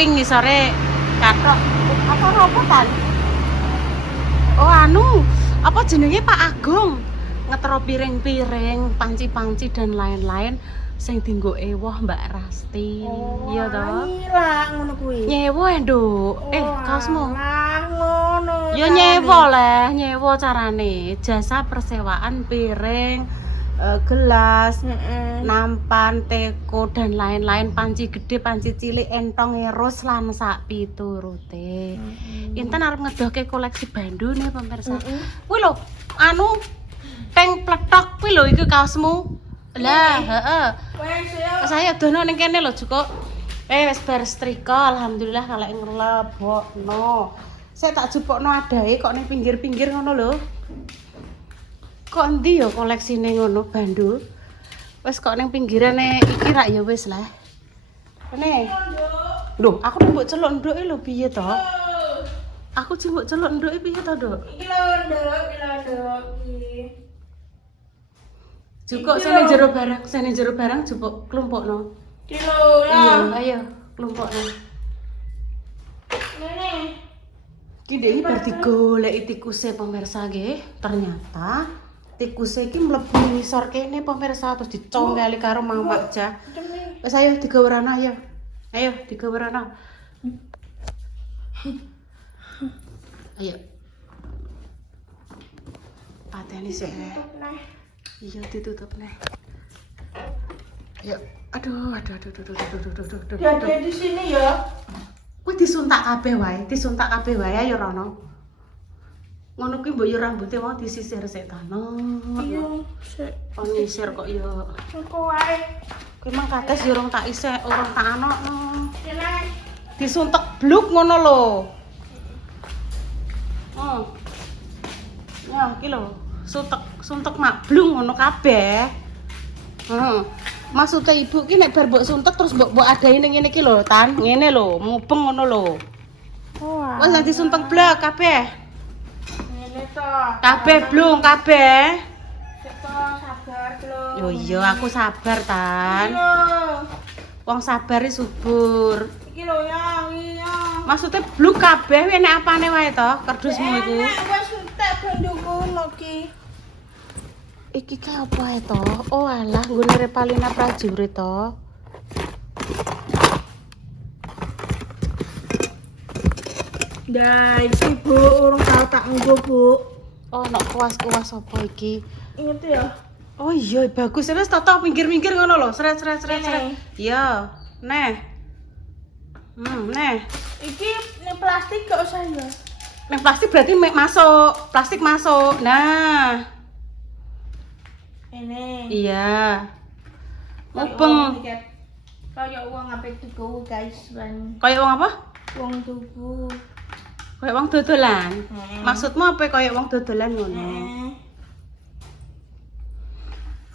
pink ngisore kathok. Apa robotan? Oh anu, apa jenenge Pak Agung? Ngetero piring-piring, panci-panci dan lain-lain sing dienggo ewoh Mbak Rasti. Iya toh? Lah ngono kuwi. Nyewo ya, Nduk. Kaosmu. Lah ngono. Ya nyewo leh, nyewo carane. Jasa persewaan piring, gelas, nampan, teko dan lain-lain, panci gede, panci cilik, entong, eros lan sak piturute. Inten arep ngedohke koleksi bandu nih pemirsa. Kuwi lho, anu peng pletok kuwi lho iki kaosmu. Lah, heeh. Wes Saya dono ning kene lho, Joko. Wis bar setrika, alhamdulillah kalek nglebokno. Saya tak jupukno adahe kok ning pinggir-pinggir ngono lho. Kok endi ya koleksine ngono bandu? Wis kok ning pinggirane iki rak ya wis lah. Kene. Lho, aku mbok celuk nduke lho piye to? Aku mbok celuk nduke piye to, Nduk? iki lho, Nduk, iki. Jukuk sene jero barang jupuk klumpukno. Iki lho, Iya, lah. ayo klumpukno. Nene. Iki ndek iki bar digoleki tikuse pemirsa nggih. Ternyata tikuse iki mlebu ngisor kene pemirsa terus dicongkeli karo Mang Makja. Wis ayo digawerana ayo. Ayo digawerana. Ayo. Pateni sik. Iya ditutup nih. Ayo. Aduh. Dia di sini ya. Kuwi disuntak kabeh wae ayo Rono. Ngono kuwi mbok yo rambuté mau disisir sik tano. Iya, sik. Oh nyisir kok yo. Engko wae. Kuwi mang kates yo urung tak isih, urung tak anokno. Kene. Disuntek bluk ngono lho. Ya iki lho, suntek mablung ngono kabeh. Maksudnya ibu ki nek bar mbok suntek terus mbok adahi ning ngene iki lho, Tan. Ngene lho, mubeng ngono lho. Wah. Wes nanti suntek blek kabeh. Ngene to. Kabeh blung kabeh. Sik to, sabar lho. Yo iya aku sabar, Tan. Lho. Wong sabar iki subur. Iki lho ya, iya. Maksudnya bluk kabeh kuwi nek apane wae to, kerdusmu iku. Wes entek banduku ngoki. Iki ki apa ya to? Oh alah, nggone Repalina prajurit to. Dah, iki Bu, urung tau tak nggo, Bu. Oh, nek kuas-kuas apa iki? Ingat ya? Oh iya, bagus. Wis toto pinggir-pinggir ngono lho. Sret. Ini. Iya, neh. Neh. Iki nih plastik gak usah ya. Nek plastik berarti masuk, plastik masuk. Nah. Ini. Iya. Mubeng. Kayak uang apa tuku guys, ban. Kayak wong apa? Uang tuku. Kayak wong dodolan. Maksudmu apa kayak wong dodolan ngono?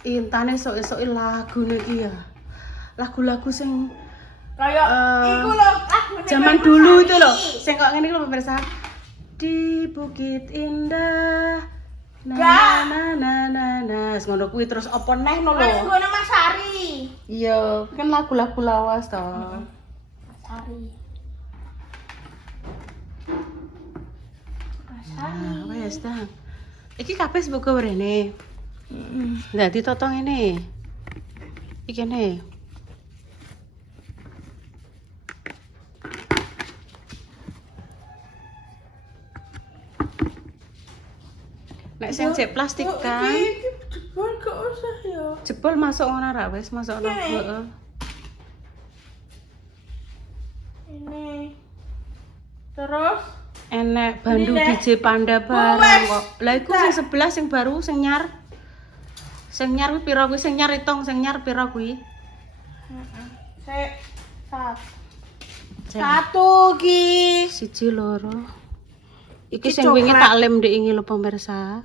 Intane esuk-esuk lagu iki ya. Lagu-lagu sing Kayak iku lho, zaman dulu itu loh. Sing kok ngene iki lho pemirsa. Di Bukit Indah. Nah, ngono kuwi terus apa neh no lho. Kan nggone Mas Ari. Iya, kan lagu-lagu lawas to. Mas Ari. Nah, wes dah. Iki kabeh semoga werene. Lah ditotong ini. Iki ne. Nek sing cek plastik kan. Iki jebol gak usah ya. Jebol masuk ngono ra wis, masukno. Ini. Heeh. Ini. Terus Enek bandu Ini, Nek. DJ Panda barang Wes. kok. Lah iku sing sebelah sing baru sing nyar. Sing nyar kuwi pira kuwi? Sing nyar hitung sing nyar pira kuwi? Sik. Sing Satu ki. siji loro. Iki Iki sing wingi coklat. tak lem ndek iki lho pemirsa.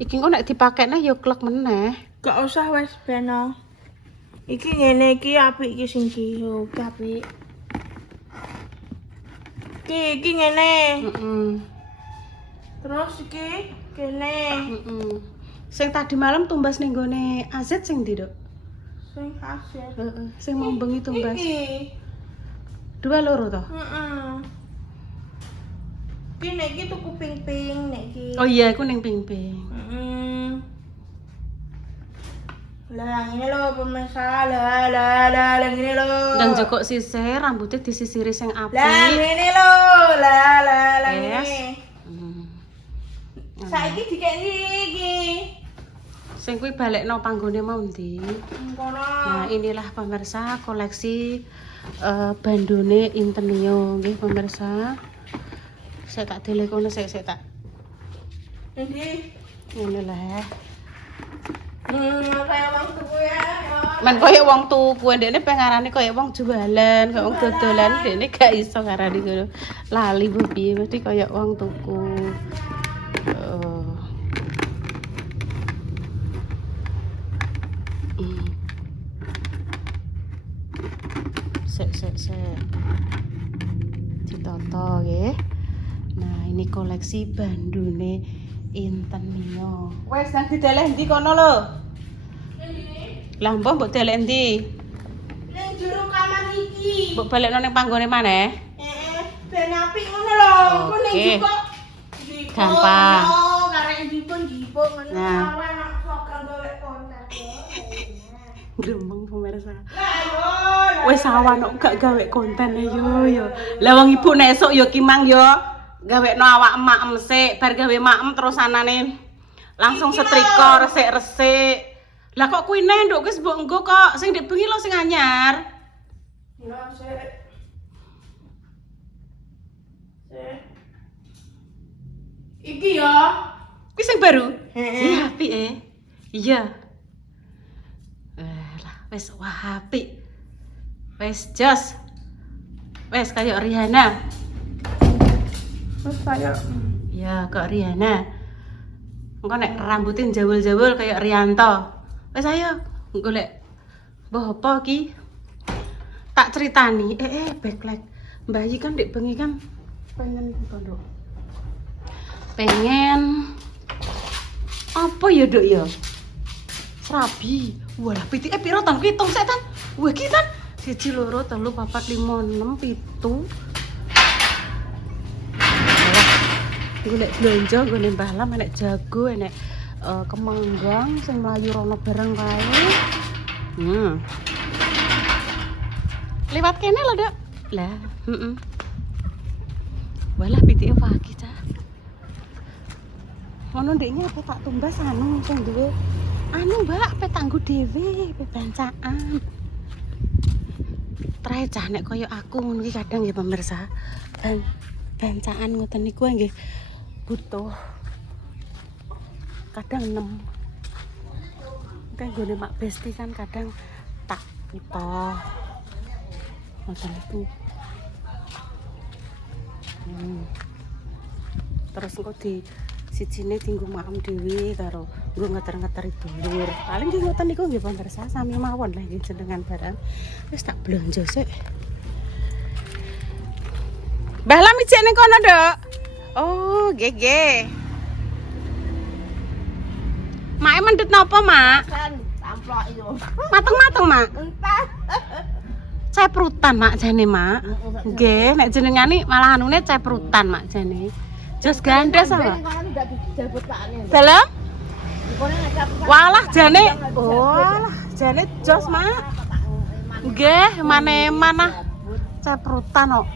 Iki kok nek dipakekne ya klek meneh. Gak usah wes beno. Iki ngene iki apik iki sing iki. Yo, iki apik. Iki ngene. Heeh. Terus iki kene. Heeh. Sing tadi malam tumbas ning gone AZ sing ndi, Dok? Sing hasil. Heeh, sing mau bengi tumbas. Iki. Dua loro toh? Ki nek iki tuku ping-ping nek iki. Oh iya, aku ning ping-ping. Lah ini lho pemirsa, lah ngene lho. Dan joko sisir, rambutnya disisiri sing apik. Lah ngene lho, lah Yes. ngene. Saiki dikeki iki. Sing kuwi balekno panggone mau ndi? Kono. Nah, inilah pemirsa koleksi bandone Intenio nggih pemirsa. Saya tak delekono saya tak. Iki. Ngene lah. Kayak wong tuku ya. Men koyo wong tuku ndekne pengarane koyo wong jualan, koyo wong dodolan ndekne gak iso ngarani ngono. Lali bu piye mesti koyo wong tuku. Sek. Ditoto nggih. Nah, ini koleksi bandune Intenio. Wes nang dideleh ndi kono lho? Lah mbok delek ndi? Ning jero kamar iki. Mbok balekno ning panggone maneh? Ben apik ngono lho. Engko ning Oke. jupuk. Gampang. Karek dipun jipuk ngono. Nah. Awan kok gawe kontak. Gremeng pemirsa. Lah Wes awan kok gak gawe konten yo. Lah wong ibu nek esuk yo kimang yo gawekno awak emak sik, bar gawe makem terus anane langsung setrika resik-resik. Lah kok kuwi nduk wis mbok engko kok sing ndek bengi lho sing anyar. Ya sik. Iki ya. Kuwi sing baru? Heeh. Iya, apik Iya. Lah, wis wah apik. Wis jos. Wis kayak Rihanna. Terus kayak Ya, kok Rihanna. Engko nek rambutin jawul-jawul kayak Rianto. Wis ayo golek mbah apa ki? Tak ceritani. Backlight. Mbah Yi kan ndek bengi kan pengen pondok. Pengen apa ya, Dok ya? Serabi. Walah, pitike piro tan kuwi hitung sik tan. Wah, iki tan 1 2 3 4 5 6 7. Golek blonjo nggone Mbah Lam enek jago, enek kemanggang sing mlayu rono bareng kae. Lewat kene lho, Dok. Lah, Walah pitike pagi ta. Ngono ndeknya apa tak tumbas anu sing duwe. Anu, Mbak, pe tanggo dhewe, pe bancaan. Trae cah nek koyo aku ngono iki kadang ya pemirsa. Bancaan ngoten niku nggih butuh kadang 6 kan gone Mak Besti kan kadang tak butuh ngoten niku terus engko di sijine dienggo maem dhewe karo nggo ngeter-ngeteri dulur paling nggih ngoten niku nggih pemirsa sami mawon lah nggih jenengan barang wis tak blonjo sik Mbah Lam ijek ning kono, Dok. Oh, nggih. Mak mendut napa, Mak? kan amplok itu. Mateng-mateng, Mak. Entah. Ceprutan, Mak jane, Mak. Nggih, nek jenengane malah anune ceprutan, Mak jane. Jos gandes apa? Dalam? Walah jane. Walah jane jos, Mak. Nggih, mana ceprutan kok.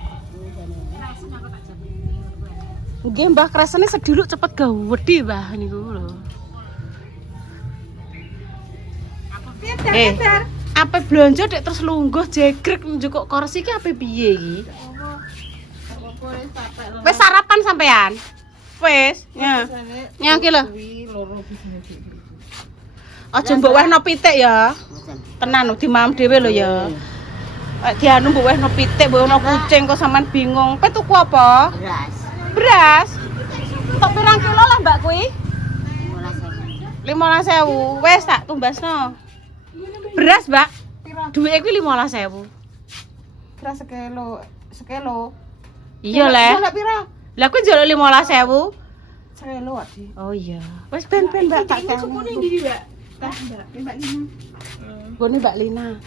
Nggih Mbah kresene seduluk cepet gawedhi Mbah niku lho. Apa blonjo dek terus lungguh jegrek njukuk kursi iki ape piye iki? Wis sarapan sampean? Wis, ya. Ya iki lho. Aja mbok wehno pitik ya. Tenan lho dimam dhewe lho ya. Dianu mbok wehno pitik, mbok ono kucing kok sampean bingung. Pe tuku apa? Beras. Tok pirang kilo lah Mbak kuwi? 15.000. Wes tak tumbasno. Beras, Mbak. Duwike kuwi 15.000. Beras sekilo. Iya, Le. Lah pira? Lah kuwi njaluk 15.000. Sekilo adi. Oh iya. Wes ben Mbak tak Ini tuku ning ndi, Mbak? Tah, Mbak. Mbak Lina. Gone Mbak Lina.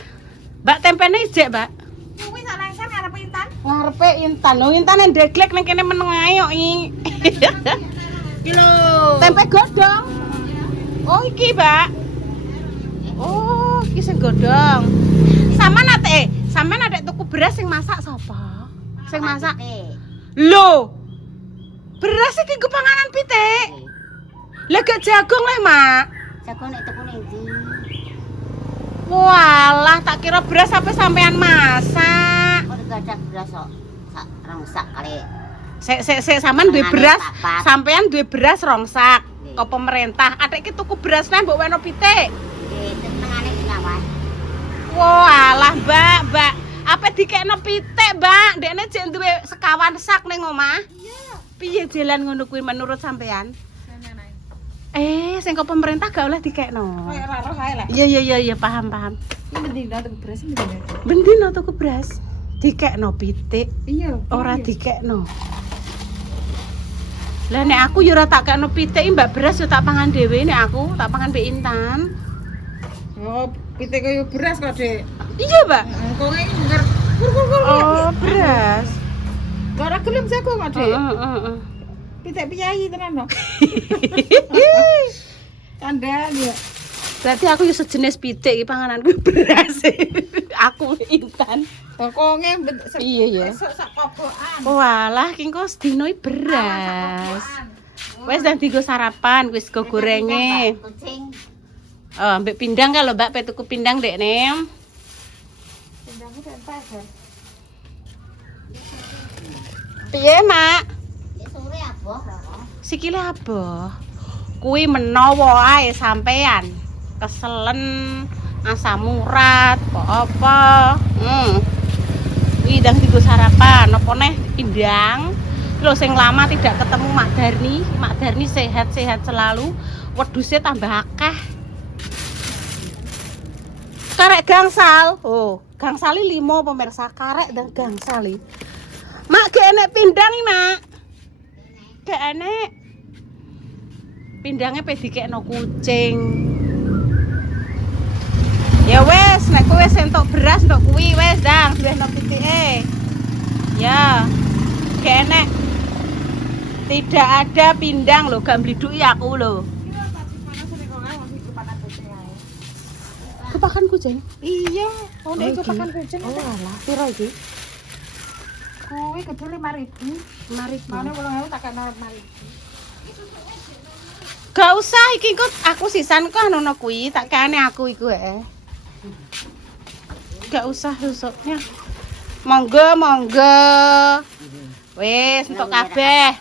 Mbak tempene ijek, Mbak. Kuwi sak lengser arep Ngarepe Intan. Lho Intan ndeglek ning kene meneng ae kok iki. Iki lho. Tempe godhong. Oh iki, Mbak. Oh, iki sing godhong. Sampean adek tuku beras sing masak sapa? Sing masak. Lho. Beras iki nggo panganan pitik. Lah gak jagung le, Mak. Jagung nek tuku ning ndi? Walah, tak kira beras sampai sampean masak. Kok gak ada beras kok. Sak rongsak kali. Sik sampean duwe beras, Papat. sampean duwe beras rongsak ke pemerintah. Adek iki tuku beras nang mbok weno pitik. Nggih, tengane sekawan. Walah, Mbak. Apa dikekno pitik, Mbak? Dekne jek duwe sekawan sak ning omah. Iya. Piye jalan ngono kuwi menurut sampean? Sing ke pemerintah gak oleh dikekno. Kayak ora roh ae lah. Iya, paham. Ini mending tuku beras mending. Bendino tuku beras. Dikekno pitik, Iya. ora dikekno. Lah nek aku yo ora tak kekno pitik, Mbak beras yo tak pangan dhewe nek aku tak pangan mbek Intan. Oh, pitik koyo beras kok, Dek. Iya, Mbak. Kok iki ngger kur. Oh, beras. Kok ora gelem jago kok, Dek. Heeh. Pitik piyayi tenan kok. Kandang ya. Berarti aku yo sejenis pitik iki pangananku beras. Aku Intan. Bokonge Iya. sak kobokan. Walah, ki engko sedino beras. Wes dan digo sarapan, wis go gorenge. Kucing. Oh, ambek pindang kalau Mbak pe tuku pindang Dek Nem. Pindangnya tempat kan. Piye, Mak? Ya sore aboh kok. Sikile aboh. Kuwi menawa ae sampean. Keselen, asam urat, apa. Kuwi ndang digo sarapan, apa neh pindang. Lho sing lama tidak ketemu Mak Darni. Mak Darni sehat-sehat selalu. Wedhuse tambah akeh. Karek gangsal. Oh, gangsali 5 pemirsa, karek dan gangsali. Mak gak enek pindang iki, Mak. Gak enek. Pindangnya pe dikekno kucing. Ya wes, nek kowe wis entuk beras ndok kuwi wes ndang duwehno pitike. Ya. Gak enek. Tidak ada pindang lho, gak mbliduki aku lho. Kepakan kucing? Iya, oh nek iku iki. pakan kucing. Oh alah, piro iki? Kuwi gede 5.000. Mari. Mana 8.000 tak kena 5.000. Gak usah iki kok aku sisan kok ono kuwi, tak kane aku iku Gak usah rusuknya. Monggo. Wis entuk kabeh.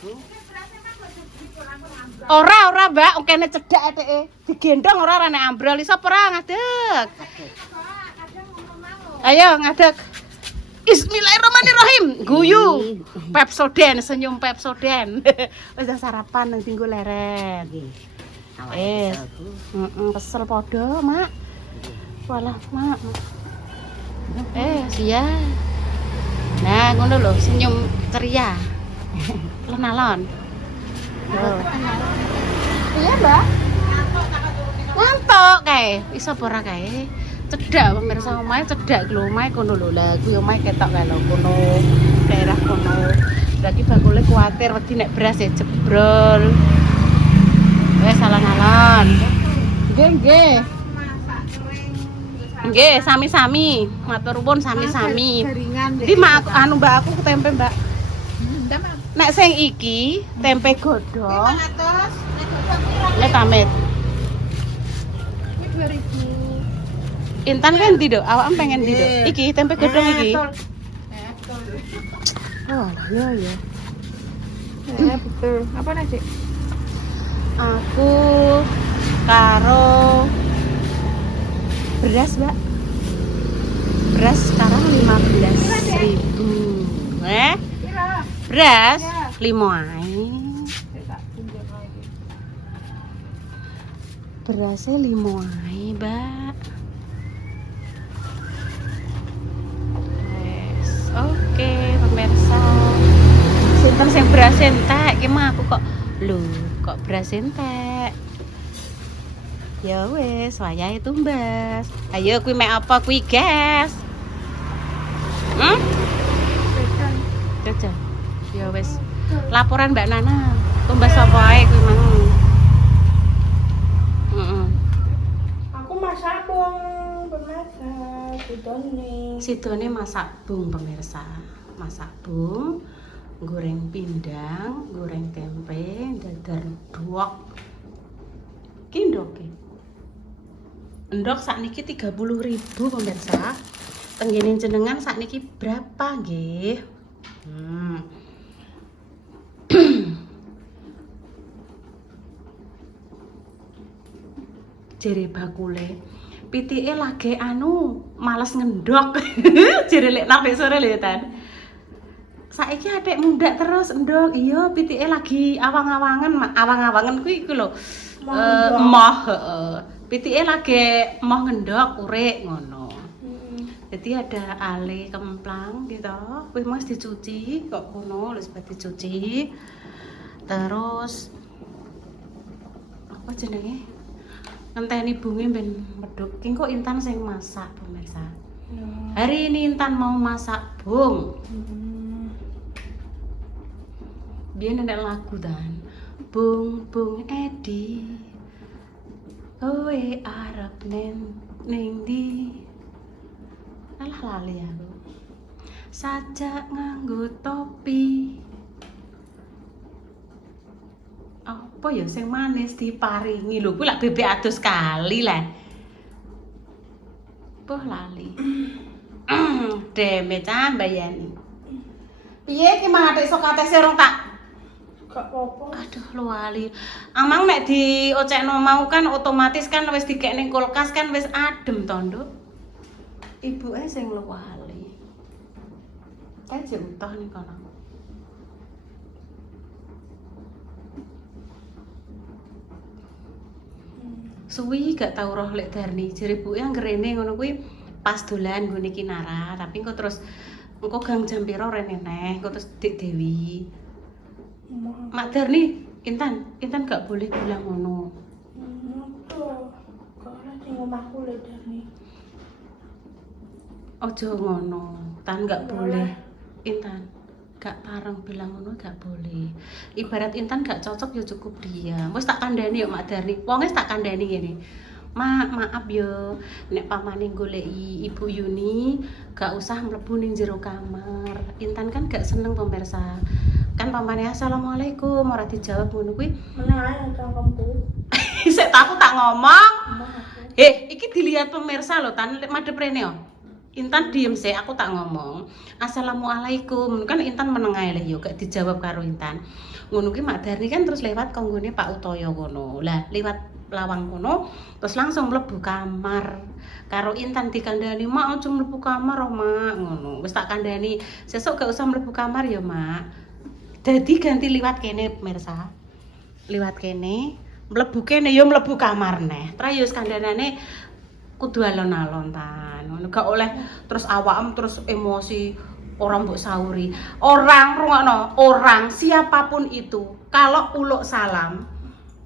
Ora, Mbak, kene cedhak eteke. Digendong ora nek ambrol iso ora ngadeg. Ayo ngadeg. Bismillahirrahmanirrahim. Guyu. Pepsoden, senyum Pepsoden. Wis sarapan nang tinggo leren. Awake Kesel podo, Mak. Walah, Mak. Sia. Nah, ngono lho, senyum ceria. Lenalon. Iya, Mbak. Ngantuk kae. Iso apa ora kae? Cedhak pemirsa omahe cedhak lho, omahe kono lho. Lah kuwi omahe ketok kae lho kono. Daerah kono. Lagi bakule kuwatir wedi nek beras ya jebrol. Wes salah-salah. Nggih. Nggih, sami-sami. Matur nuwun sami-sami. Jaringan. Jadi mak anu Mbak aku tempe Mbak. Nek sing iki tempe godhong. 500. Nek tamet. Ini 2.000. Intan kan ndi, Dok? Awakmu pengen ndi, Dok? Iki tempe godhong iki. Oh, ya. Betul. Apa nih, Cik? Aku karo beras, Mbak. Beras sekarang 15.000. Beras 5 ae. Berasnya 5 ae, Mbak. Wes, oke, pemirsa. Sinten sing beras entek, ki mah aku kok lho, kok beras entek. Ya wes, wayahe tumbas. Ayo kuwi mek apa kuwi, guys? aja. Ya wis. Laporan Mbak Nana. Tumbas apa ae kuwi mang. Heeh. Aku masak bung bermasak sidone. Sidone masak bung pemirsa. Masak bung, goreng pindang, goreng tempe, dadar ndok. Ki ndok ki. Ndok sakniki 30.000 pemirsa. Tenggene jenengan sakniki berapa nggih? Jere bakule. Pitike lagi males ngendok. Jere lek nang sore lho Tan. Saiki adik mundak terus ndok. Iya, pitike lagi awang-awangan kuwi iku lho. Emoh, heeh. Pitike lagi emoh ngendok urik ngono. Jadi ada ale kemplang gitu. Kuwi mas dicuci kok kono wis dicuci. Terus apa jenenge? Ngenteni bunge ben medhuk. Ki kok Intan sing masak pemirsa. Hari ini Intan mau masak bung. Biyen ada lagu Tan. Bung bung Edi. Kowe arep ning ndi? Alah lali aku. Sajak nganggo topi. Apa ya sing manis diparingi lho, kuwi lak bebek adus kali lah. Poh lali. Deme ta mbayani. Piye ki mang atik sok katese urung tak. Gak apa-apa. Aduh lali. Amang nek diocekno mau kan otomatis kan wis dikek ning kulkas kan wis adem to, Nduk. Ibuke sing lali. Kae jek utuh ning kono. Suwi gak tau roh lek Darni jere ibuke anggerene ngono kuwi pas dolan nggone Kinara tapi engko terus engko gang jam piro rene neh engko terus Dik Dewi Mak Darni Intan gak boleh bilang ngono Kalau di omahku lek Darni ojo ngono Tan gak boleh Intan gak pareng bilang ngono gak boleh. Ibarat Intan gak cocok ya cukup diam. Wis tak kandhani yo Mak Darni. Wong wis tak kandhani ngene. Maaf yo nek pamane goleki Ibu Yuni gak usah mlebu ning jero kamar. Intan kan gak seneng pemirsa. Kan pamane assalamualaikum ora dijawab ngono kuwi. Meneng ae cangkemku. Sik aku tak ngomong. Iki dilihat pemirsa lho Tan madhep rene yo. Intan diem sih, aku tak ngomong. Assalamualaikum. Kan Intan meneng ae lho gak dijawab karo Intan. Ngono ki Mak Darni kan terus lewat konggone Pak Utoyo kono. Lah, lewat lawang kono terus langsung mlebu kamar. Karo Intan dikandani, "Mak, ojo mlebu kamar, oh, Mak." Ngono. Wis tak kandhani, "Sesuk gak usah mlebu kamar ya, Mak." Dadi ganti liwat kene pemirsa. Liwat kene, mlebu kene ya mlebu kamar neh. Terus yo kandhanane kudu alon-alon Tan. Ngono gak oleh terus awakmu terus emosi orang mbok sauri. Orang siapapun itu kalau uluk salam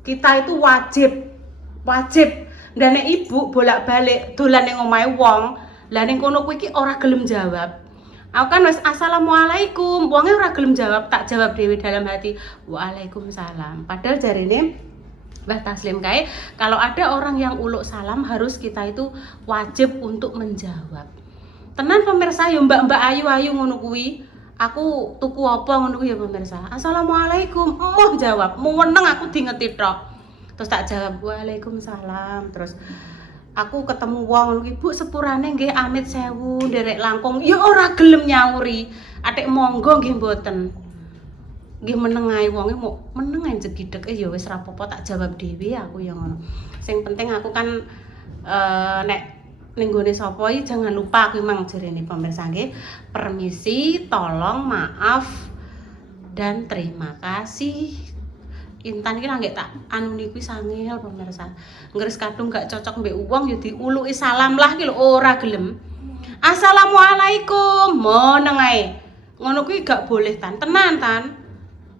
kita itu wajib dan ibu bolak-balik dolan ning omahe wong. Lah ning kono kuwi iki ora gelem jawab. Aku kan wis assalamualaikum, wonge ora gelem jawab, tak jawab dhewe dalam hati. Waalaikumsalam. Padahal jarine Mbah Taslim kae kalau ada orang yang uluk salam harus kita itu wajib untuk menjawab. Tenan pemirsa yo Mbak ayu ngono kuwi. Aku tuku apa ngono kuwi ya pemirsa. Assalamualaikum. Emoh jawab. Meneng aku dingeti tok. Terus tak jawab waalaikumsalam. Terus aku ketemu wong ngono kuwi, "Bu sepurane nggih amit sewu nderek langkung." Ya ora gelem nyauri. Atik monggo nggih mboten. Nggih meneng ae wonge mau meneng ae jegidheke ya wis ra apa-apa tak jawab dhewe aku ya ngono. Sing penting aku kan nek ning gone sapa iki jangan lupa aku memang jarene pemirsa nggih. Permisi, tolong, maaf dan terima kasih. Intan iki nggih tak anuni kuwi sangel pemirsa. Ngres kadung gak cocok mbek wong ya diuluki salam lah ki lho ora gelem. Assalamualaikum, meneng ae. Ngono kuwi gak boleh Tan, tenan Tan.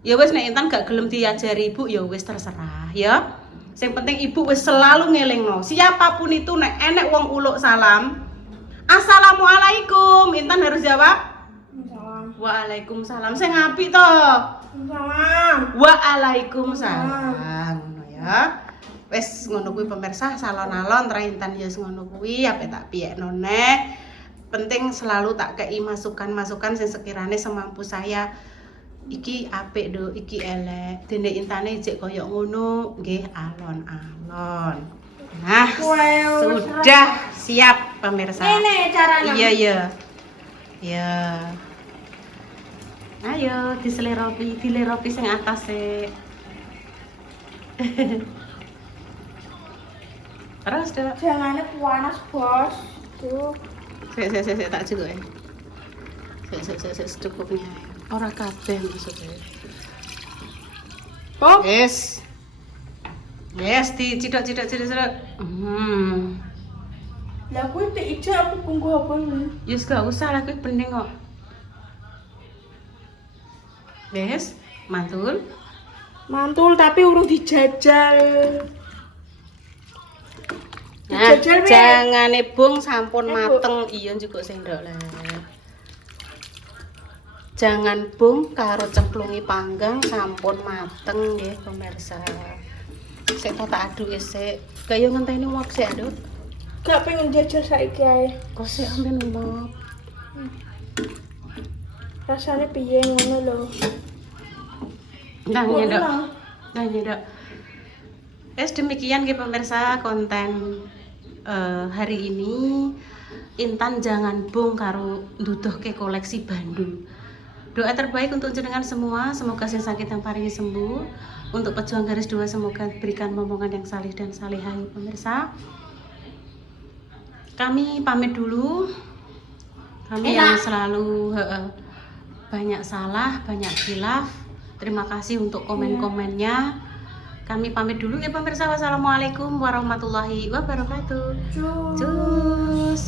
Ya wis nek Intan gak gelem diajari ibu ya wis terserah ya. Sing penting ibu wis selalu ngelingno. Siapapun itu nek enek wong uluk salam, assalamualaikum, Intan harus jawab. Waalaikumsalam. Sing apik to. Salam. Waalaikumsalam. Ngono ya. Wes ngono kuwi pemirsa, salon-alon Intan ya ngono kuwi ape tak piyekno neh. Penting selalu tak kei masukan-masukan sing sekirane semampu saya. Iki apik do, iki elek. Dene Intane jek koyo ngono, nggih alon-alon. Nah, sudah siap pemirsa. Ini caranya. Iya, iya. Ya. Ayo dileropi sing atas sih. Terus deh. Jangannya panas, Bos. Tuh. Sik tak juga ya. Sik secukupnya. Ora kabeh maksudnya. Pop. Yes. Yes, dicidok. Lah kuwi teh ijo apa bungku apa ini? Yus gak usah lah, kuwi bening kok. Yes, mantul. Mantul tapi urung dijajal. Nah, Dijajal piye? jangane bung sampun Bu. mateng. Iya njukuk sendok lah. Jangan bung karo cemplungi panggang sampun mateng nggih pemirsa. Sik tak aduk sik. Kaya ngenteni uap sik aduk. Gak pengen jajal saiki ae. Kok sik amben uap. Rasane piye ngono lho. Nah, nyedok. Ngono. Nah, nyedok. Demikian nggih pemirsa konten hari ini. Intan jangan bung karo nduduhke koleksi Bandung. Doa terbaik untuk jenengan semua, semoga sing sakit yang paringi sembuh. Untuk pejuang garis 2 semoga berikan momongan yang salih dan salihah ya pemirsa. Kami pamit dulu. Kami yang selalu banyak salah, banyak khilaf. Terima kasih untuk komen-komennya. Kami pamit dulu ya pemirsa. Wassalamualaikum warahmatullahi wabarakatuh. Cus. Cus.